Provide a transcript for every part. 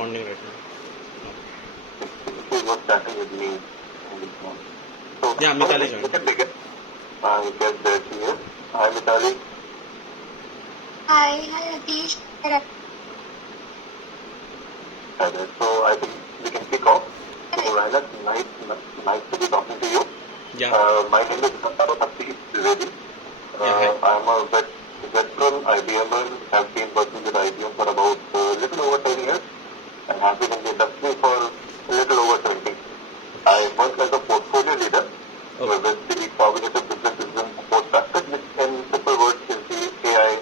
responding right now. She was chatting with me on this one. So, Yeah, Mitali we joined. can begin. I guess there she is. Hi, Mitali. Hi, Atish. Hi there. So, I think we can kick off. So, Raina, nice to be talking to you. Yeah. My name is Atish Trivedi. Yeah, hi. I'm a veteran IBMer. Have been working with IBM for about a little over 10 years and have been in the industry for a little over 20. I work as a portfolio leader with the cognitive business system support practice, which in simple words is the AI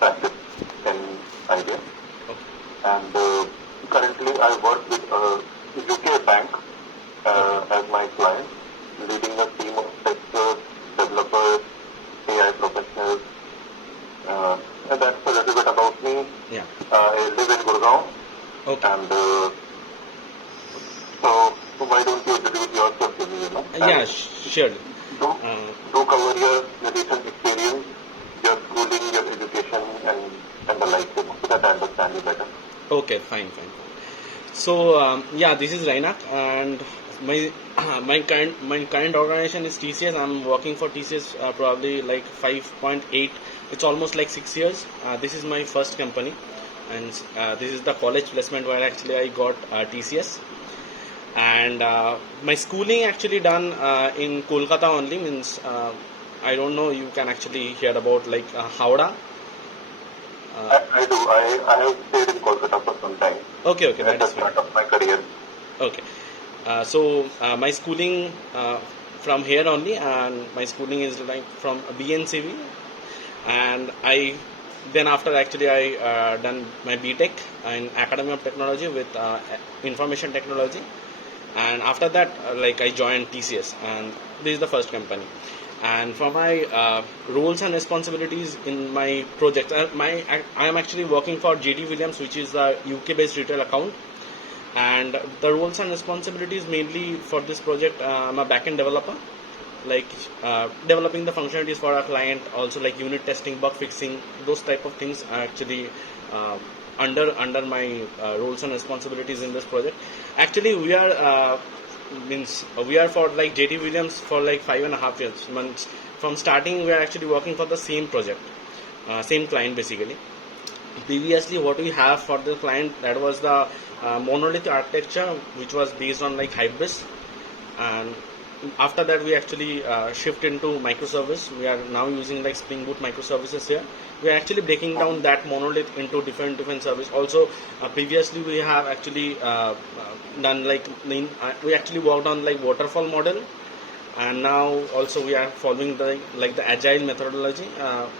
practice in IBM. Okay. And currently I work with a UK bank as my client, leading a team of testers, developers, AI professionals. And that's a little bit about me. Yeah. I live in Gurgaon. Okay. And so why don't you introduce yourself to me, Yeah, sure. Do cover your recent experience, your schooling, your education, and the like, so that I understand you better. Okay, fine. So yeah, this is Rainak, and my my current organization is TCS. I'm working for TCS probably like 5.8. It's almost like 6 years. This is my first company, and this is the college placement where actually I got TCS. And my schooling actually done in Kolkata only, means I don't know, you can actually hear about like Howrah. I do. I have stayed in Kolkata for some time. Okay, At that the is fine. start of my career. Okay. So my schooling from here only, and my schooling is like from BNCV, and then after actually I done my BTech in Academy of Technology with Information Technology, and after that like I joined TCS, and this is the first company. And for my roles and responsibilities in my project, I am actually working for JD Williams, which is a UK based retail account. And the roles and responsibilities mainly for this project, I'm a backend developer, like developing the functionalities for our client, also like unit testing, bug fixing, those type of things are actually under my roles and responsibilities in this project. Actually we are we are for like JD Williams for like 5.5 years. Months from starting we are actually working for the same project, same client basically. Previously what we have for the client, that was the monolith architecture, which was based on like Hybris. And after that we actually shift into microservice. We are now using like Springboot microservices here. We are actually breaking down that monolith into different service. Also previously we have actually done like we actually worked on like waterfall model, and now also we are following the like the agile methodology,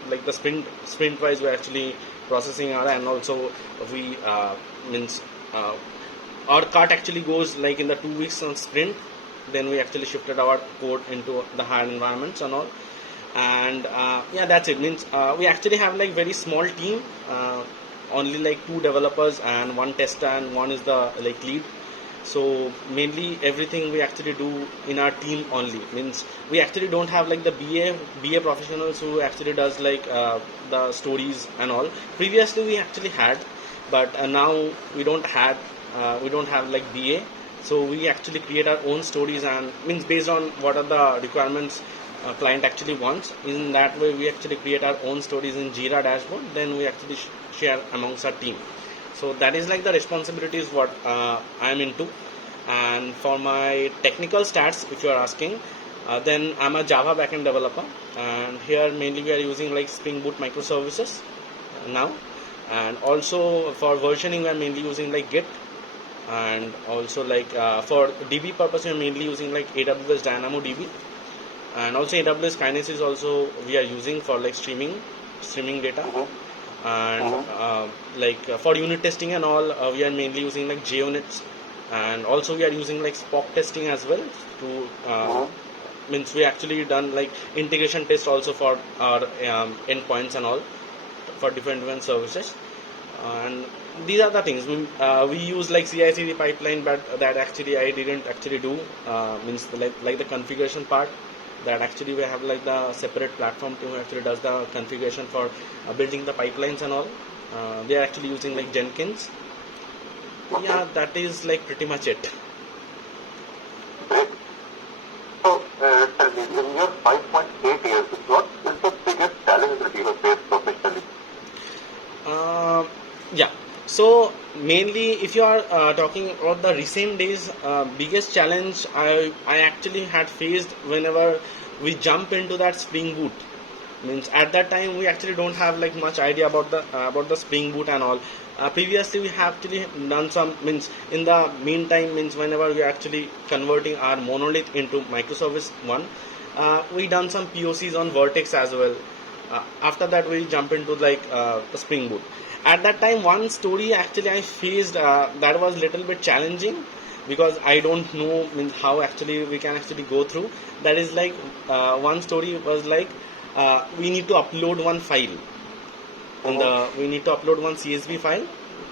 like the sprint wise we're actually processing our, and also we means our cart actually goes like in the 2 weeks on sprint. Then we actually shifted our code into the higher environments and all. And yeah, that's it. Means we actually have like very small team, only like 2 developers and 1 tester, and 1 is the like lead. So mainly everything we actually do in our team only. Means we actually don't have like the BA professionals who actually does like the stories and all. Previously we actually had, but now we don't have like BA. So we actually create our own stories, and means based on what are the requirements client actually wants. In that way we actually create our own stories in Jira dashboard. Then we actually share amongst our team. So that is like the responsibilities what I am into. And for my technical stats, if you are asking, then I'm a Java backend developer, and here mainly we are using like Springboot microservices now. And also for versioning we are mainly using like Git. And also like for DB purpose we are mainly using like AWS DynamoDB, and also AWS Kinesis also we are using for like streaming data. And like for unit testing and all, we are mainly using like JUnits, and also we are using like Spock testing as well to means we actually done like integration test also for our endpoints and all for different services. And these are the things we use like CI/CD pipeline, but that actually I didn't actually do. Means like the configuration part, that actually we have like the separate platform to actually does the configuration for building the pipelines and all. They are actually using like Jenkins. Yeah, that is like pretty much it. Great. So, tell me, in your 5.8 years, what is the biggest challenge that you have faced professionally? Yeah. So mainly, if you are talking about the recent days, biggest challenge I actually had faced whenever we jump into that Springboot. Means at that time we actually don't have like much idea about the Springboot and all. Previously we have actually done some, means in the meantime, means whenever we are actually converting our monolith into microservice one, we done some POCs on Vertex as well. After that we jump into like the Springboot. At that time one story actually I faced that was little bit challenging, because I don't know, means how actually we can actually go through. That is like one story was like we need to upload one file in the we need to upload one CSV file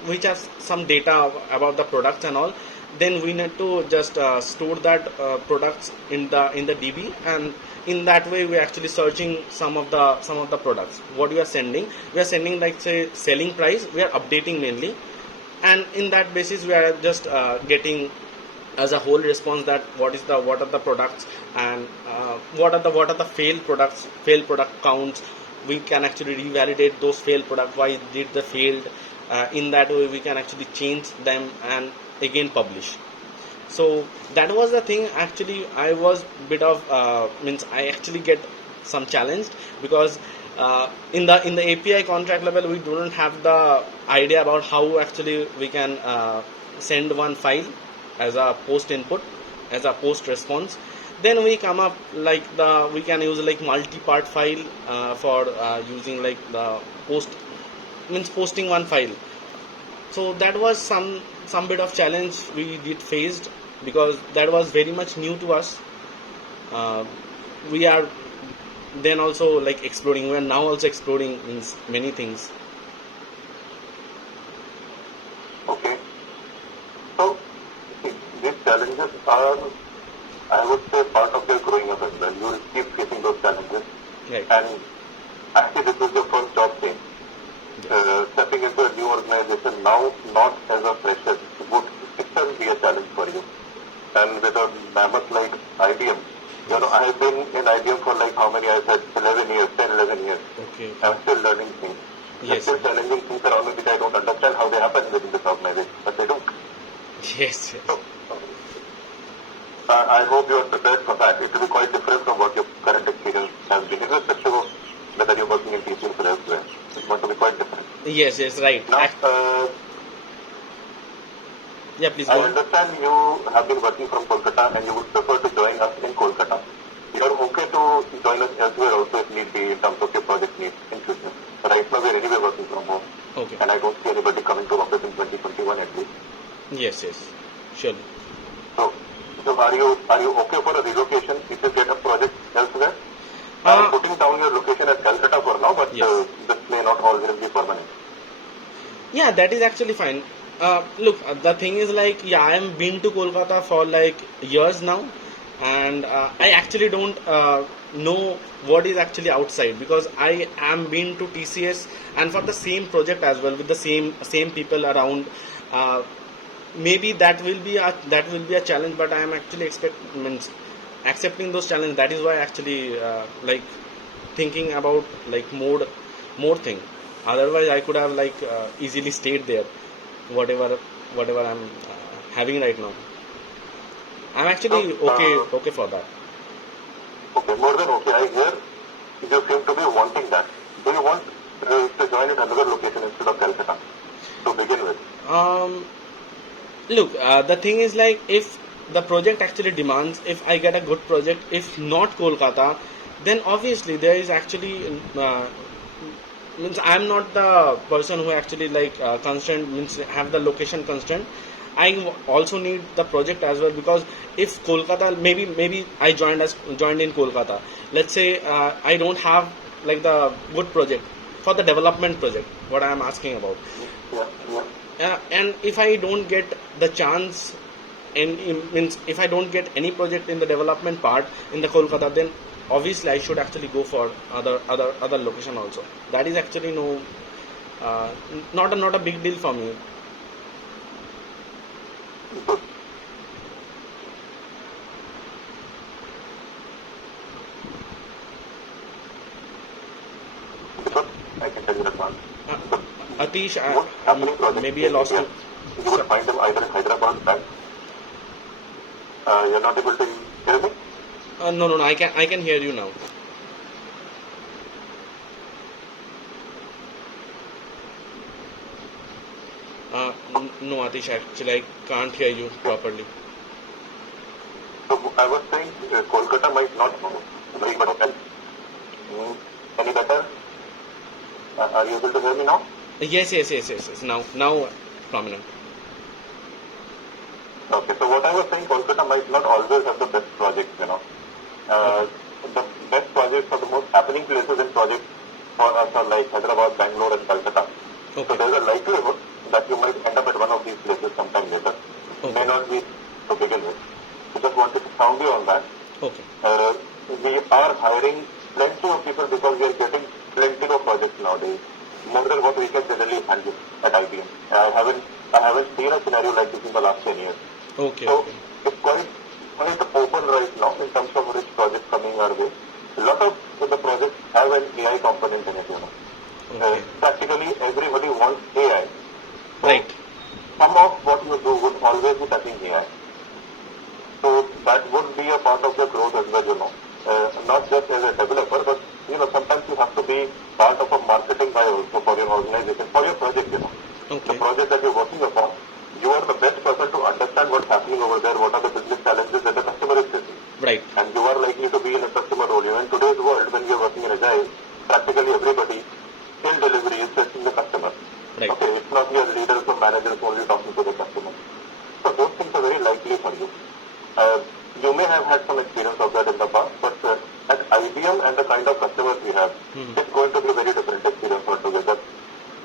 which has some data about the products and all. Then we need to just store that products in the DB, and in that way we are actually searching some of the products what we are sending like say selling price we are updating mainly, and in that basis we are just getting as a whole response that what are the products, and what are the failed product counts. We can actually revalidate those failed product, why did they failed. In that way we can actually change them and again publish. So that was the thing actually I was bit of means I actually get some challenged, because in the API contract level we don't have the idea about how actually we can send one file as a post input, as a post response. Then we come up like we can use like multi-part file for using like the post, means posting one file. So that was some bit of challenge we did faced, because that was very much new to us. We are then also like exploring, we are now also exploring in many things. Okay. So, see, these challenges are, I would say, part of your growing up as well. You will keep facing those challenges. Right. And actually, this is your first job change. Stepping into a new organization now, not as a fresher, would itself be a challenge for you. And with a mammoth like IBM, you know, I have been in IBM for like how many? I said 11 years, 10, 11 years. Okay. I'm still learning things. Yes. Still challenging things around me which I don't understand how they happen within this organization, but they do. Yes. So, I hope you are prepared for that. It will be quite different from what your current experience has been, irrespective of whether you're working in TCS or elsewhere. It's going to be quite different. Yes, right. Now, Yeah, please I go on. understand you have been working from Kolkata and you would prefer to join us in Kolkata. You are okay to join us elsewhere also if need be in terms of your project needs in future. Right now we are anyway working from home. Okay. And I don't see anybody coming to office in 2021 at least. Yes, surely. So are you okay for a relocation if you get a project elsewhere? I'm putting down your location at Calcutta for now, but Yes. this may not always be permanent. Yeah, that is actually fine. Look, the thing is like, yeah, I am been to Kolkata for like years now, and I actually don't know what is actually outside, because I am been to TCS and for the same project as well with the same people around. Maybe that will be a challenge, but I am actually accepting those challenges. That is why actually like thinking about like more thing. Otherwise I could have like easily stayed there, whatever I'm having right now. I'm actually okay for that. Okay, more than okay. I hear you seem to be wanting that. Do you want to join at another location instead of Calcutta to begin with? Look, the thing is like, if the project actually demands, if I get a good project, if not Kolkata, then obviously there is actually means I'm not the person who actually like constraint, means have the location constraint. I also need the project as well, because if Kolkata, maybe I joined in Kolkata. Let's say I don't have like the good project for the development project. What I am asking about. Yeah. And if I don't get the chance, means if I don't get any project in the development part in the Kolkata, then obviously I should actually go for other location also. That is actually not a big deal for me. Good. Because I can tell you in advance. Uh, Atish, Most happening projects maybe I in lost India, you. you would find them either in Hyderabad, bank. You're not able to hear me? No, I can hear you now. No, Atish, actually I can't hear you properly. So I was saying Kolkata might not know very much. Any better? Are you able to hear me now? Yes. Now, prominent. Okay, so what I was saying, Kolkata might not always have the best projects, Okay. The best projects or the most happening places in projects for us are like Hyderabad, Bangalore and Calcutta. So Okay. there's a likelihood that you might end up at one of these places sometime later. It may Okay. not be to begin with. So just wanted to sound you on that. Okay. We are hiring plenty of people because we are getting plenty of projects nowadays, more than what we can generally handle at IBM. I haven't seen a scenario like this in the last 10 years. Okay. So it's quite open right now in terms of which projects coming our way. A lot of the projects have an AI component in it. Okay. Practically everybody wants AI. So Right. some of what you do would always be touching AI. So that would be a part of the growth as well. Not just as a developer, but sometimes you have to be part of a marketing guy also for your organization, for your project. The Okay. project that you're working upon, you are the best person to understand what's happening over there, what are the business challenges that the customer is facing. Right. And you are likely to be in a customer role. In today's world, when you're working in Agile, practically everybody in delivery is facing the customer. Right. Okay, it's not your leaders or managers only talking to the customer. So those things are very likely for you. You may have had some experience of that in the past, but at IBM and the kind of customers we have, it's going to be a very different experience altogether.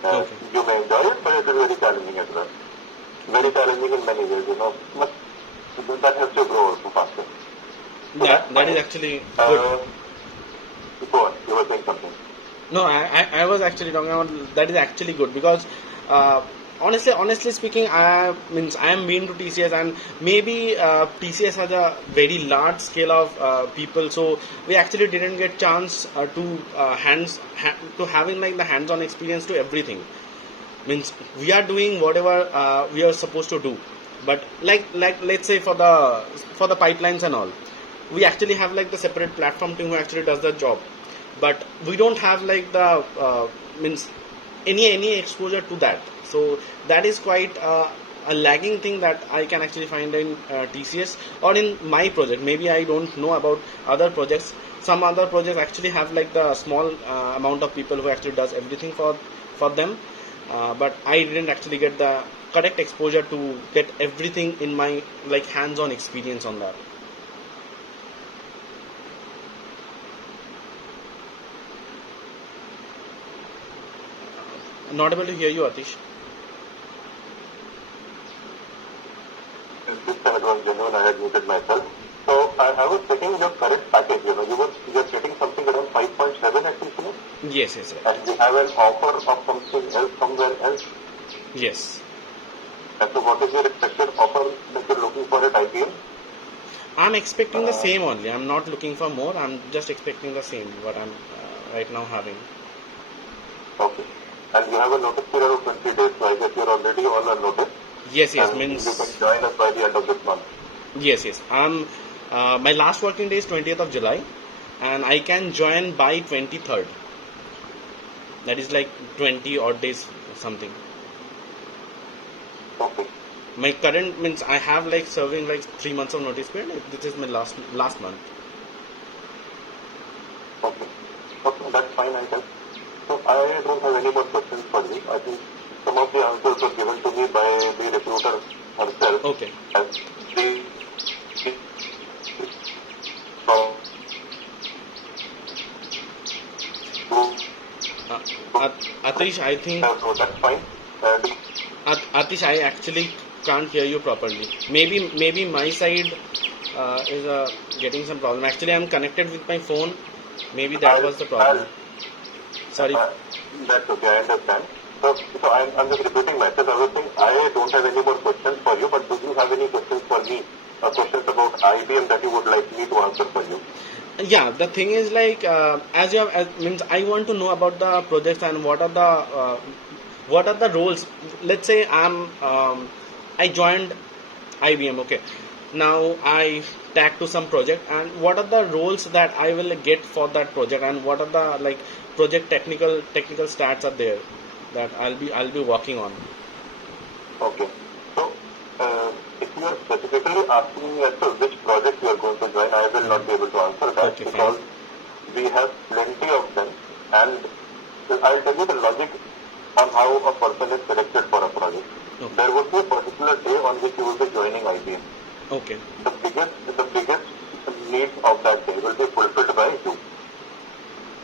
Okay. You may enjoy it, but it will be very challenging as well. Very challenging in many ways, but that helps you grow also faster. So That is fine. actually good. Go on, you were saying something. No, I was actually talking about that is actually good because honestly speaking, I am been to TCS and maybe TCS has a very large scale of people, so we actually didn't get chance to having like the hands-on experience to everything. Means we are doing whatever we are supposed to do, but like let's say for the pipelines and all, we actually have like the separate platform team who actually does the job, but we don't have like the means any exposure to that. So that is quite a lagging thing that I can actually find in TCS or in my project. Maybe I don't know about other projects. Some other projects actually have like the small amount of people who actually does everything for them, but I didn't actually get the correct exposure to get everything in my like hands-on experience on that. Not able to hear you, Atish. This time it was genuine, I had muted myself. So I was checking your current package, you're getting something around 5.7 at TCS, Yes, right. and we have an offer of something else somewhere else. Yes. And so what is your expected offer that you're looking for at IBM? I'm expecting the same only. I'm not looking for more. I'm just expecting the same what I'm right now having. Okay. And you have a notice period of 20 days, so I guess you're already on a notice. Yes, And means you can join us by the end of this month. yes. I'm my last working day is 20th of July, and I can join by 23rd. That is like 20 odd days or something. Okay. My current means I have like serving like 3 months of notice period. This is my last month. Okay. Okay, that's fine, I guess. So I don't have any more questions for you. I think some of the answers were given to me by the recruiter herself. Okay. And so, Atish, I think so that's fine. Atish, I actually can't hear you properly. Maybe my side is getting some problem. Actually, I'm connected with my phone. Maybe that was the problem. Sorry. That's okay, I understand. So I'm just repeating myself. I was saying I don't have any more questions for you, but do you have any questions for me? Questions about IBM that you would like me to answer for you? Yeah, the thing is like as you have means I want to know about the projects and what are the roles. Let's say I joined IBM. Okay, now I tag to some project, and what are the roles that I will get for that project, and what are the like project technical stats are there that I'll be working on. Okay. So, if you are specifically asking me as to which project you are going to join, I will not be able to answer that Okay, because fine. we have plenty of them, and I'll tell you the logic on how a person is selected for a project. Okay. There would be a particular day on which you will be joining IBM. Okay. The biggest needs of that day will be fulfilled by you.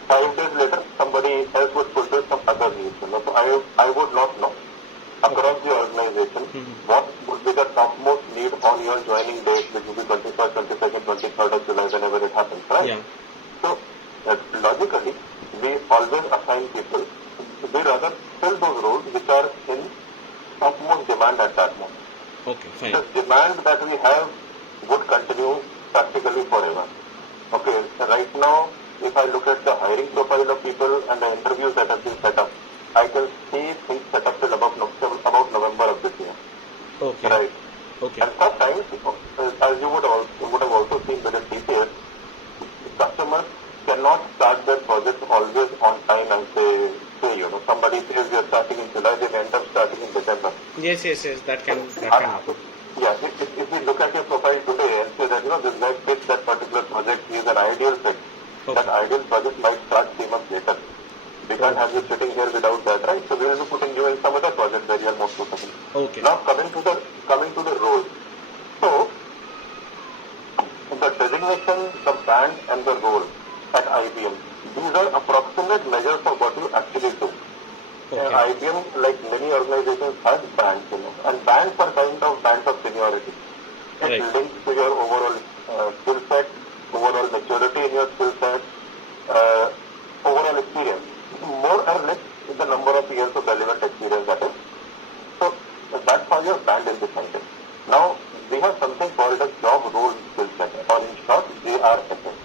5 days later, somebody else would fulfill some other needs. So I would not know across the organization what would be the topmost need on your joining date, which will be 21st, 22nd, 23rd of July, whenever it happens, right? Yeah. So logically, we always assign people. We rather fill those roles which are in topmost demand at that moment. Okay, fine. The demand that we have would continue practically forever. Okay, right now, if I look at the hiring profile of people and the interviews that have been set up, I can see things set up till about November of this year. Okay. Right. Okay. And sometimes, as you would have also seen within TCS, customers cannot start their projects always on time and say, somebody says we are starting in July, they end up starting in December. Yes. That can happen. Yeah, if we look at your profile today and say that, this guy fits that particular project, he is an ideal fit, that ideal project might start 3 months later. We can't have you sitting here without that, right? So we will be putting you in some other project where you are more suitable. Okay. Now coming to the role. So the designation, the band and the role at IBM, these are approximate measures of what you actually do. Okay. IBM, like many organizations, has bands, and bands are kind of bands of seniority. It Right. links to your overall skill set, overall maturity in your skill set, overall experience. More or less the number of years of relevant experience that is. So that's how your band is decided. Now we have something called a job role skill set, or in short JRSS,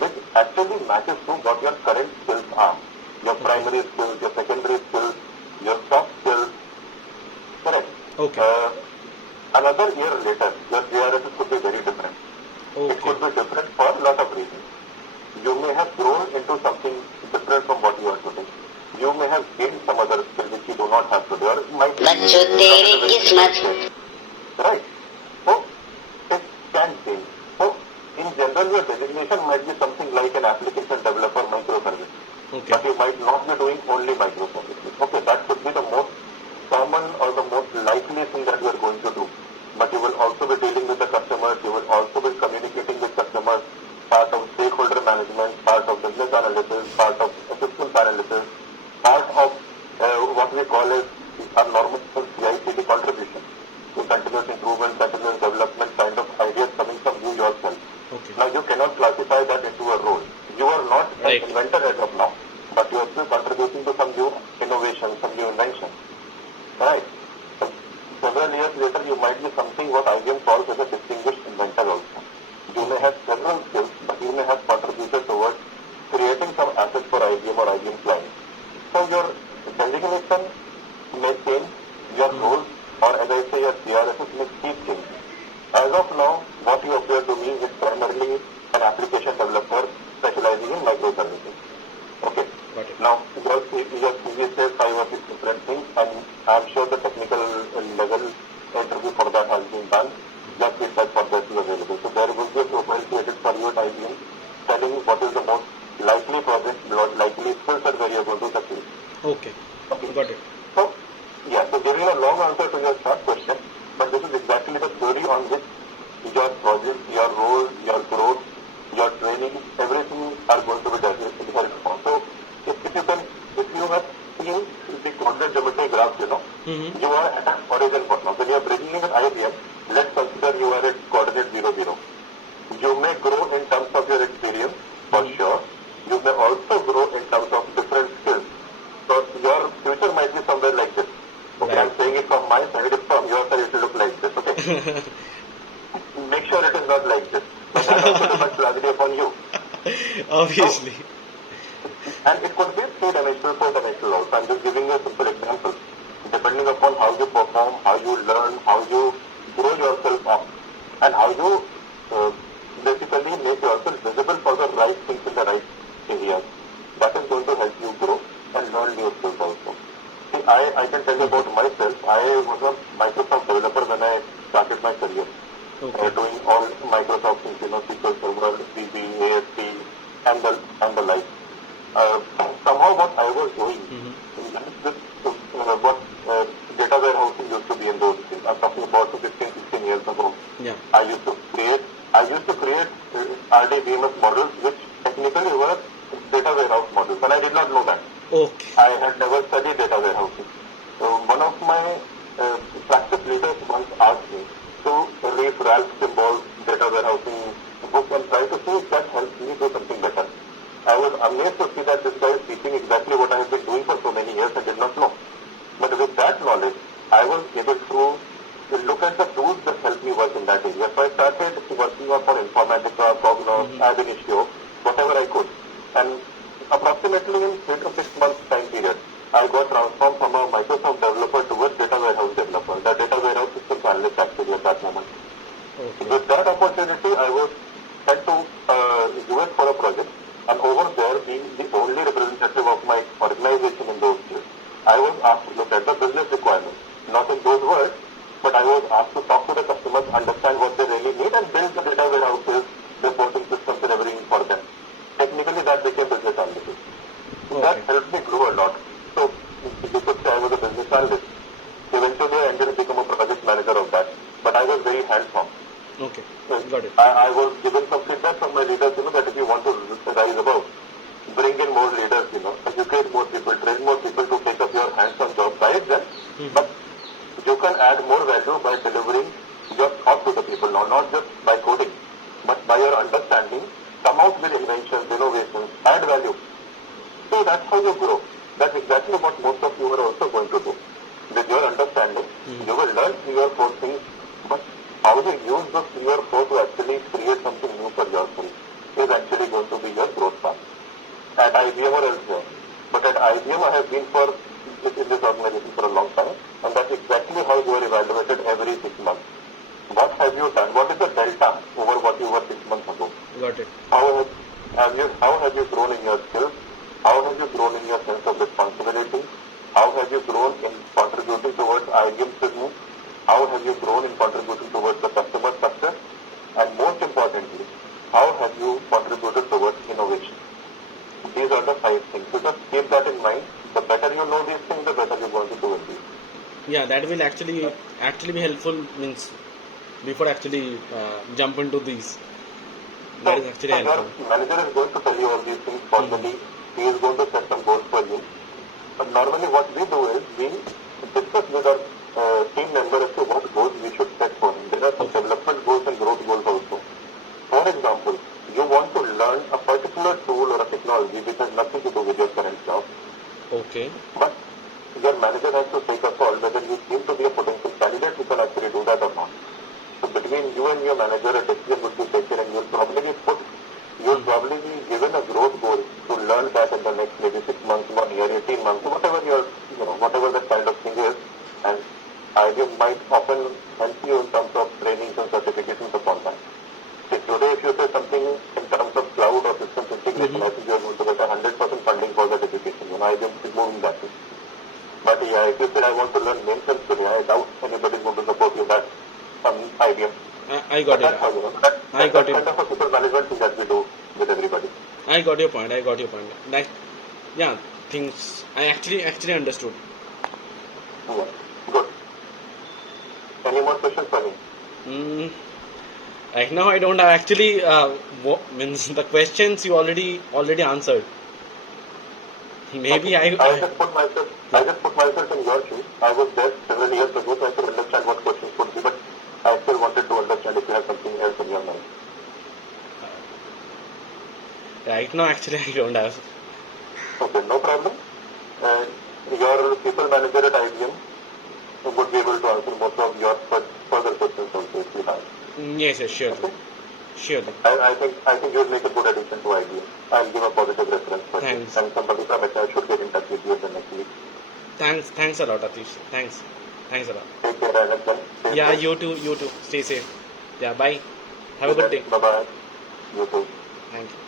which actually matches to what your current skills are. Your primary skills, your secondary skills, your soft skills. Correct. Okay. Another year later, your JRSS could be very different. It could be different for a lot of reasons. You may have grown into something different from what you are today. You may have gained some other skill which you do not have today, or it might be right. So it can change. So in general, your designation might be something like an application developer microservice. Okay. But you might not be doing only microservices. Okay, that could be the most common or the most likely thing that you are going to do. But you will also be dealing with the customers, you will also be communicating with customers, part of stakeholder management, part of business analysis, part of systems analysis, part of what we call as our normal CI/CD contribution to continuous improvement, continuous development kind of ideas coming from you yourself. Okay. Now you cannot classify that into a role. You are not an inventor as of now, but you are still contributing to some new innovation, some new invention. Right? So, several years later, you might be something what IBM calls as a distinguished inventor also. You may have several skills, but you may have contributed towards creating some assets for IBM or IBM clients. So your designation may change, your role, or as I say, your CRSS may keep changing. As of now, what you appear to me is primarily an application developer specializing in microservices. Okay. Now, your CV says 5 or 6 different things, and I'm sure the technical level interview for that has been done. Your feedback for that is available. So there will be a profile created for you at IBM telling you what is the most likely project, likely skill set where you are going to succeed. Okay. Got it. So, so giving a long answer to your short question, but this is exactly the theory on which your project, your role, your growth, your training, everything are going to be decided upon. So, if you have seen the coordinate geometry graph, you are at an origin point. Now, when you are bringing in IBM, let's consider you are at coordinate 0, 0. You may grow in terms of your experience, for sure. You may also grow in terms of different skills. So, your future might be somewhere Make sure it is not like this. But that also depends largely upon you. Obviously. And it could be three-dimensional, four-dimensional also. I'm just giving you a simple example. Depending upon how you perform, how you learn, how you grow yourself up, and how you basically make yourself visible for the right things in the right areas. That is going to help you grow and learn new skills also. See, I can tell you about myself. I was a Microsoft developer when I started my career. Okay. Doing all Microsoft things, SQL Server, DB, ASP, and the like. Somehow what I was doing, what data warehousing used to be in those days. I'm talking about 15, 16 years ago. Yeah. I used to create RDBMS models which technically were data warehouse models, and I did not know that. Okay. I had never studied data warehousing. So one of my practice leaders once asked me to read Ralph Kimball's data warehousing book and try to see if that helps me do something better. I was amazed to see that this guy is teaching exactly what I have been doing for so many years and did not know. But with that knowledge, I was able to look at the tools that help me work in that area. So I started working on Informatica, Cognos, Ab Initio, whatever I could. And approximately in 3 to 6 months time period, I got transformed from a Microsoft developer towards data warehouse developer, the data warehouse systems analyst actually at that moment. Okay. With that opportunity, I was sent to US for a project, and over there, being the only representative of my organization in those days, I was asked to look at the business requirements. Not in those words, but I was asked to talk to the customers, understand what they really need, and build the data warehouses, reporting systems, and everything for them. Technically, that became business analysis. Okay. That helped me grow a lot. So, you could say I was a business analyst. Eventually, I ended up becoming a project manager of that. But I was very hands-on. Okay. Got it. I was given some feedback from my leaders, that if you want to rise above, bring in more leaders, educate more people, train more people to take up your hands-on job by them. But you can add more value by delivering your thought to the people now, not just by coding, but by your understanding, come out with inventions, innovations, add value. So that's how you grow. That's exactly what most of you are also going to do. With your understanding, you will learn 3 or 4 things, but how you use those 3 or 4 to actually create something new for yourself is actually going to be your growth path. At IBM or elsewhere. But at IBM, I have been in this organization for a long time, and that's exactly how you are evaluated every 6 months. What have you done? What is the delta over what you were 6 months ago? Got it. How have you grown in your skills? How have you grown in your sense of responsibility? How have you grown in contributing towards IBM's business? How have you grown in contributing towards the customer success? And most importantly, how have you contributed towards innovation? These are the 5 things. So just keep that in mind. The better you know these things, the better you're going to do in these. Yeah, that will actually be helpful. Means before actually jump into these. That is actually helpful. Your manager is going to tell you all these things formally. He is going to set some goals for you. But normally what we do is we discuss with our team members as to what goals we should set for him. There are some development goals and growth goals also. For example, you want to learn a particular tool or a technology which has nothing to do with your current job. Okay. But your manager has to take a call whether you seem to be a potential candidate who can actually do that or not. So between you and your manager, a decision would be taken, and you'll probably be given a growth goal to learn that in the next maybe 6 months, 1 year, 18 months, whatever whatever that kind of thing is. And IBM might often help you in terms of trainings and certifications upon that. So today, if you say something in terms of cloud or systems integration, I think you are going to get 100% funding for that education. IBM is moving that way. But yeah, if you said I want to learn mainframes today, I doubt anybody is going to support you back from IBM. I got it. That's how that's kind of a super management thing that we do with everybody. I got your point. That, yeah, things I actually understood. Yeah. Good. Any more questions for me? Right now I don't have actually. Means the questions you already answered. Maybe I just put myself in your shoes. I was there several years ago, so I could understand what questions would be, but I still wanted to understand if you have something else in your mind. Right now, actually, I don't have. Okay, no problem. Your people manager at IBM, would be able to answer most of your further questions also if you have. Yes, yes, surely. Okay? Surely. I think you will make a good addition to IBM. I'll give a positive reference for you. Thanks. And somebody from HR should get in touch with you in the next week. Thanks a lot, Atish. Thanks a lot. Take care, Anand. Stay Yeah, safe. you too. Stay safe. Yeah, bye. Have a good day. Bye-bye. You too. Thank you.